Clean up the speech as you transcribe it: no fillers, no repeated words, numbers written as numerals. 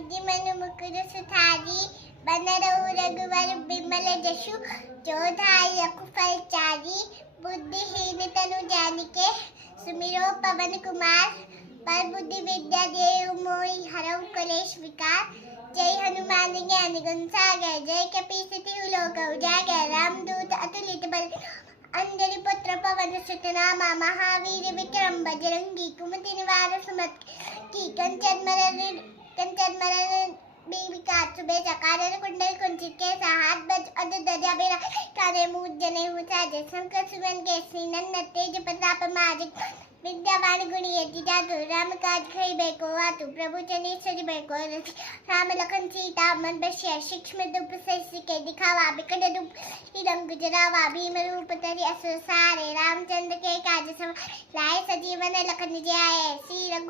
निधि मनु मुकुर सुधारी बन रहु रघुवर बिमल जसु जो धाई रघुफल चारी बुद्धिहीन तनु जानिके सुमिरो पवन कुमार पर बुद्धि विद्या देव मोहि हरऊ कलेश विकार जय हनुमान ज्ञान गुण सागर जय कपीसति लोक उजागर रामदूत अतुलित बल अंजलि पुत्र पवन सुत नामा महावीर विक्रम बजरंगी कुमति निवार सुमत की कंचन मरण बीविका सुबे सकार कुंडल कुंचित के हाथ बज अद दजा बेरा कारे मुझ जने मुसाजे शंकर सुमन के श्रीनंद तेज प्रताप माजिक विद्यावान गुणी यति जादु राम काज खई बेको आतु प्रभु चने सज बेको राम लखन सीता मन बसिया सूक्ष्म रूप से के दिखावा बिकट रूप हिरंग जरावा भीम रूप तरी असुर सारे रामचंद्र के काज सम लाए सजीवन लखन जियाए श्री रघु